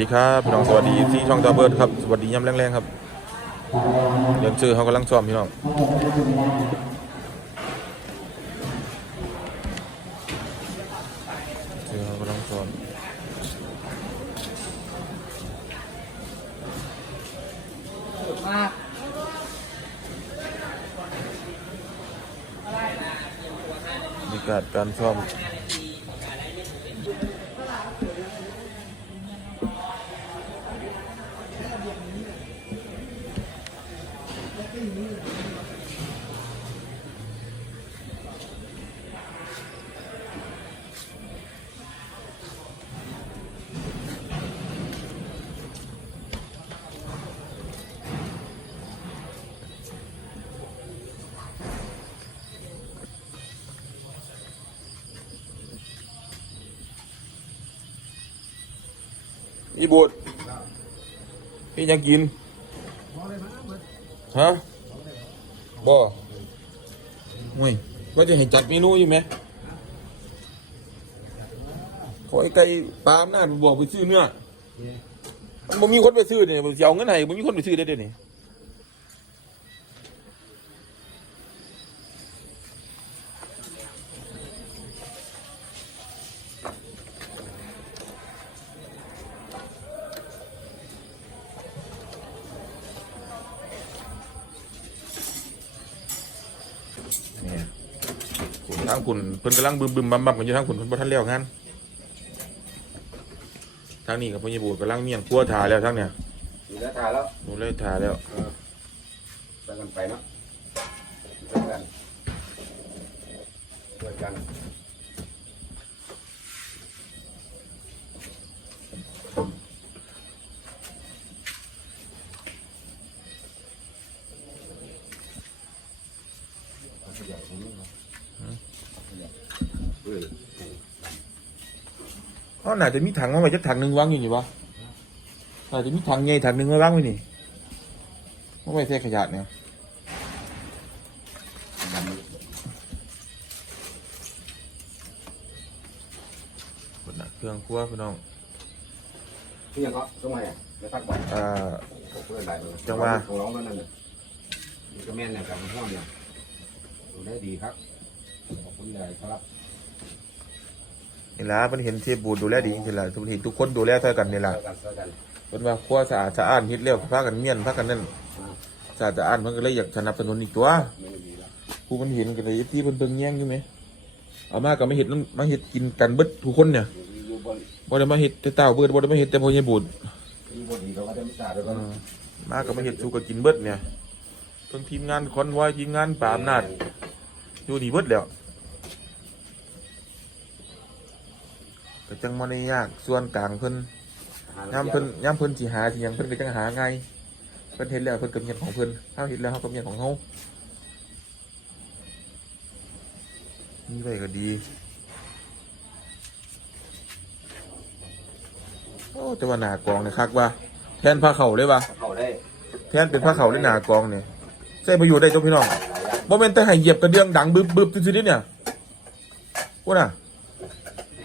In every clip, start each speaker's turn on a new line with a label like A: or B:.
A: ดีครับพี่น้องสวัสดีที่ช่องตาเบิร์ดครับสวัสดีย้ำแรงๆครับเดินชื่อเขากำลังซ้อมพี่น้องชื่อเขากำลังซ้อมบรรยากาศการซ้อม อีบุตรพี่ยังกิน ฮะบ่ห่วยว่าจะให้จัดเมนูอยู่ไหมขอไอ้ไก่ปลาหน้าบอกไปซื้อเนื้อมันมีคนไปซื้อเนี่ยบ่สิเอาเงินให้มันมีคนไปซื้อได้เด้นี่เนี่ ทางคุณเพิ่นกำลังบึมบึมบัมบัมกันอยู่ทางคุณเพิ่นบ่ทันแล้วงานทางนี้กับพ่อใหญ่บูดกำลังเมี่ยงครัวถ่าแล้วทางเนี่ย
B: มีแล้วทาแล้ว
A: ดูเลยถ่าแล้ว
B: ไปกันไปเนาะช่วยกันช่วยกัน
A: เขาน่าจะมีถังมาไว้จักถังหนึงวางอยู่นี่วะน่าจะมีถังใหญ่ถังหนึงไว้วางไว้นี่มาไว้ใส่ขยะเนี่ยคนน่ะเครื่องครัวพี่น้อง
B: ที่ยังก็ต้องมาไม่พักบ่อย
A: อ่า
B: เพื่อนหลายเลย
A: จังหวะ
B: ของร้องนั่นน่ะนี่ก็แม่นเนี่ยกับห้องเนี่ยดูได้ดีครับขอบคุณใหญ่ครับ
A: นี่ล่ะเพิ่นเห็นเทปบูดดูแลดีจริงๆล่ะทุกทีทุกคนดูแลเท่ากันนี่ล่ะ
B: ช่วยกันช่วยกัน
A: เพิ่นว่าครัวสะอาดสะอ้านเฮ็ดแล้วพากันเมียนพากันนั่น
B: อ่า
A: สะอาดสะอ้านเพิ่นก็เลยอยากสนับสนุนอีกตัว
B: ไม่ได้ดีแล้ว
A: ผู้มันเห็นก็เลยที่เพิ่นเบิ่งแย่งอยู่ไหมเอามาก็มาเฮ็ดนำมาเฮ็ดกินกันเบิดทุกคนเนี่ย
B: อยู่บน
A: บ่ได้มาเฮ็ดแต่เต้าเบิดบ่ได้มาเฮ็ดแต่พ่อใหญ่บูด
B: อยู่บนดีเราก็จะไม่จ่ายด้วยกัน
A: มาก็มาเฮ็ดสู่ก็กินเบิดเนี่ยเพิ่งทีมงานคอนวอยทีมงานปราบอำนาจอยู่นี่เบิดแล้ว ก็จังบ่ได้ยากส่วนกลางเพิ่นยามเพิ่นยามเพิ่นสิหาสิหยังเพิ่นก็จังหาง่ายเพิ่นเฮ็ดแล้วเพิ่นก็เมียนของเพิ่นเฮาเฮ็ดแล้วเฮาก็เมียนของเฮานี่ไว้ก็ดีโอ้แต่ว่าหน้ากองนี่คักว่าแทนผ้าเข่าเลยว่ะ
B: เข้าได้
A: แทนเป็นผ้าเข่าเลยหน้ากองนี่ใช้ประโยชน์ได้จ้ะพี่น้องบ่แม่นแต่ให้เหยียบกระเดื่องดังบึบบึบซื่อๆนี่เนี่ยว่าน่ะ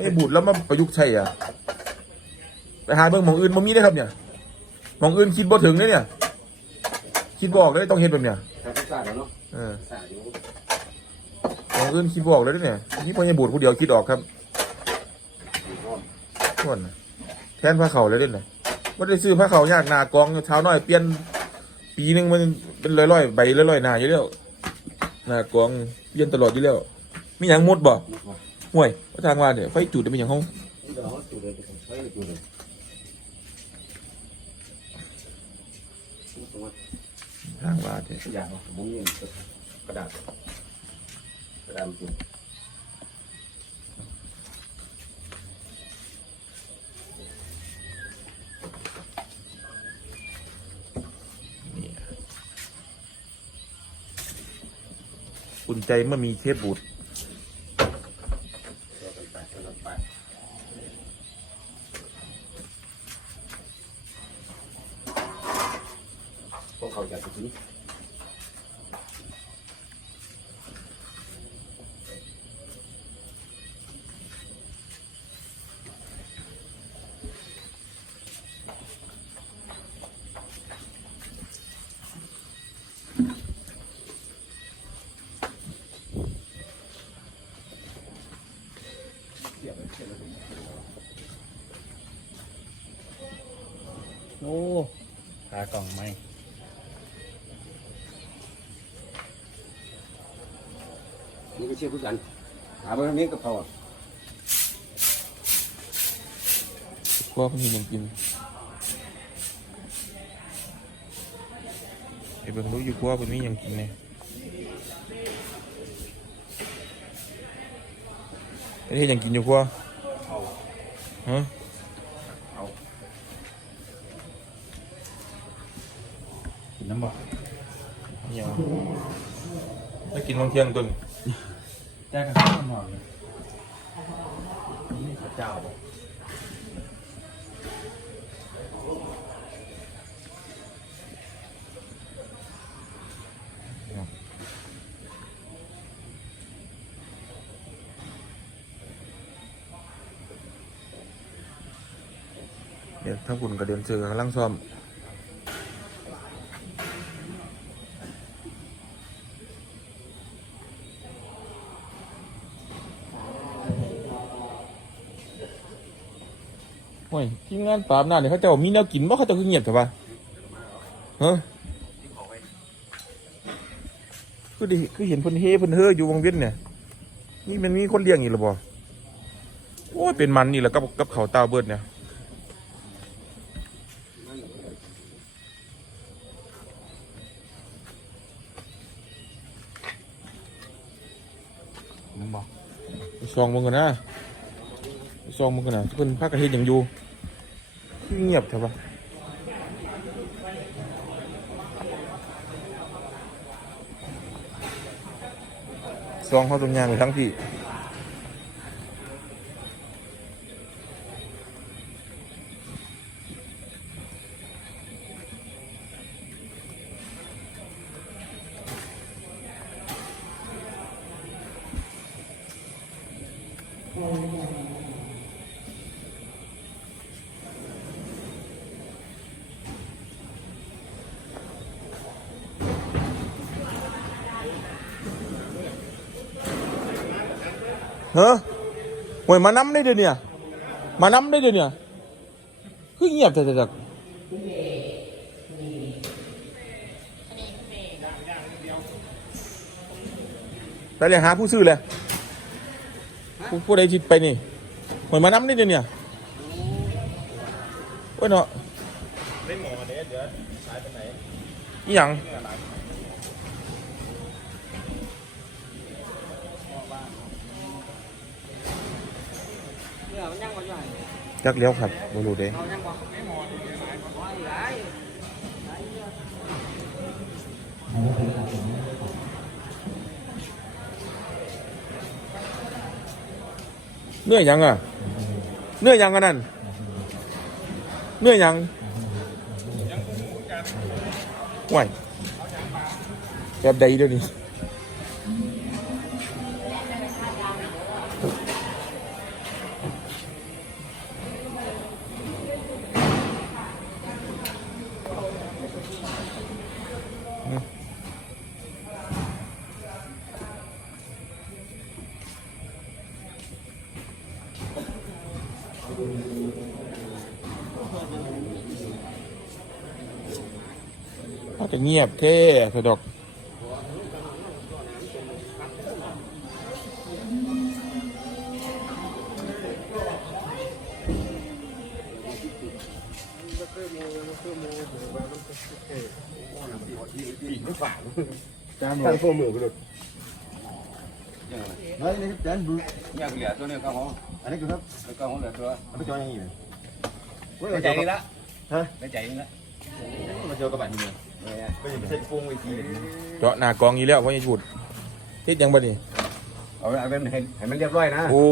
A: ไอ้บูดแล้วมาประยุกต์ใช้อะไปหาเบิ่งหมองอื่นบ่มีเด้ครับเนี่ยหมองอื่นคิดบ่ถึงเลยเนี่ย คิดบ่ออกเลยต้องเฮ็ดแบบเนี้ย
B: ถ้าพิซซ่าแล้วเนาะ
A: เออ
B: ซ่าอยู่
A: หมองอื่นคิดบ่ออกเลยเด้เนี่ยนี่พ่อใหญ่บูดผู้เดียวคิดออกครับ
B: อยู่ห้อง
A: ส่วนน่ะแทนผ้าเข่าเลยเด้อเนี่ยบ่ได้ซื้อผ้าเข่ายากหนากองเช้าน้อยเปลี่ยนปีหนึงมันเป็นร้อยๆใบร้อยๆหน้าอยู่แล้วหน้ากองเปลี่ยนตลอดอยู่แล้วมีหยังหมดบ่
B: มุกมา
A: ห่วยว่าทางว่าเนี่ยไฟจุดได้เป็นหยังห้องทางว่าเนี่ย
B: อย่ากบุ้งยิงกระดาษกระดาษจุด
A: อุ่นใจเมื่อมีเคสบูด
B: เราก
C: ล่องไหม
B: นี่ก็เชื่อทุกกันหาเบอร์นี้ก็พอ
A: ครัวเพิ่นเฮ็ดหยังกินไอ้เบิ่งดูอยู่ครัวเพิ่นมีหยังกินแหน่ไอ้เฮ็ดหยังกินอยู่ครัว
B: เอา
A: ฮะ
B: เอา
C: กินน้ำบ่
A: เนี่ยได้กินบางเที่ยงตัวนี้
C: แจ้งกันข้าวหน่อยเลยนี่ข้าวเจ้าบ่
A: เดี๋ยวถ้าคุณกระเด็นเจอกำลังซ่อม โอ้ยทีมงานปราบหน้าเนี่ยเขาเจะมีแนวกินบ่เขาเจะคือเงียบแต่ว่าเฮ้คือดิคือเห็นเพิ่นเฮเพิ่นเฮออยู่วงเวียนเนี่ย นี่มันมีคนเลี้ยงอีกหรือบ่โอ้ยเป็นมันนี่แหละกับกับเขาตาเบิดเนี่ย
C: น้ำบ่
A: ไปซองมึงกันนะซองมึงกันนะเพิ่นพากันเฮ็ดหยังอยู่ คือเงียบใช่ปะซองเขาตรงยางไปทั้งที่ เฮ้อหวยมาน้ำได้เดี๋ยวเนี่ย มาน้ำได้เดี๋ยวเนี่ยคือเงียบแต่แต่แต่ไปเลยหาผู้ซื้อเลยผู้ผู้ใดจิตไปนี่หวยมาน้ำได้เดี๋ยวเนี่ยโอ้ยเนาะ
C: ไม่หมอเดี๋ยวเดี๋ยวสายไปไหน
A: อีหยัง จักเลี้ยวครับบ่รู้เด้
D: เนื้
A: อยังอะ เนื้อยังกันนั่น เนื้อยังไหวแบบใดเดี๋ยวนี้าจจะเงียบเท่สะดอก
C: จาน
B: ตั้
C: บ่
B: งพวกมือไปเลย
C: เฮ้ยนี่จานบุ
B: เนี่ยเหลือตัวนี้ก็หอ
C: อันนี้คือครับ
B: แล้วก็หอเหลือตัว
C: เอาไปจอยยังไงเลย
B: ได้ใจนี่ละ
C: ฮะ
B: ได้ใจนี่ละ
C: มาเจอกับบ้านนี่เลย
B: เนี่ย
C: ก็อย่าไปใช้โป้งไว้ทีเลย
A: เจาะหน้ากองอีแล้วเพราะยังหยุดเฮ็ดหยังบ่นี่
B: เอาเอาเป็นให้ให้มันเรียบร้อยนะ
A: โอ้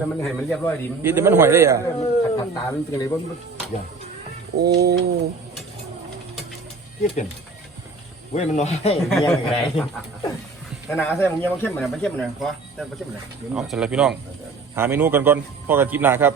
B: แล้วมันให้มันเรียบร้อยดี
A: เดี๋ยวมันห่วยเลยอะ
B: ผัดผัดตามันเป็นอะไรบ้าง
A: โอ้
C: เทียบกันเว้ยมันน้อยเมียอย่างไรขนาดใส่ผมยังมาเข้มเหมือนกันมาเข้มเหมือนกันพอแต่มาเข้มเหมือนกัน
A: เอาจังไรพี่น้อง หาเมนูกันก่อนพอกันคลิปหน้าครับ